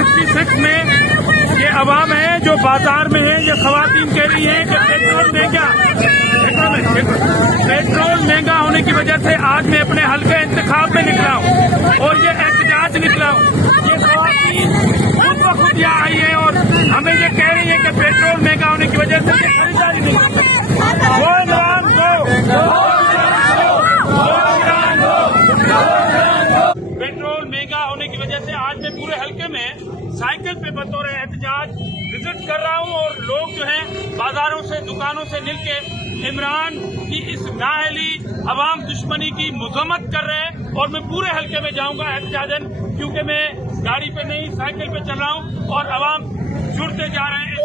66 में ये अवाम है जो बाजार में है। ये खवातीन कह रही हैं कि पेट्रोल महंगा होने की वजह से आज मैं अपने हल्के इंतखाब में निकला हूँ और ये एहतजाज निकला हूँ। ये खवातीन खुद ब खुद यहाँ आई है और हमें ये कह रही है कि पेट्रोल महंगा होने की वजह से खरीदारी नहीं कर पेट्रोल महंगा होने की वजह से आज मैं पूरे हल्के में साइकिल पे बतौर एहतजाज विजिट कर रहा हूँ और लोग जो हैं बाजारों से दुकानों से मिलके इमरान की इस नाअहली अवाम दुश्मनी की मजम्मत कर रहे हैं। और मैं पूरे हल्के में जाऊंगा एहतजाजन, क्योंकि मैं गाड़ी पे नहीं साइकिल पे चल रहा हूँ और अवाम जुड़ते जा रहे हैं।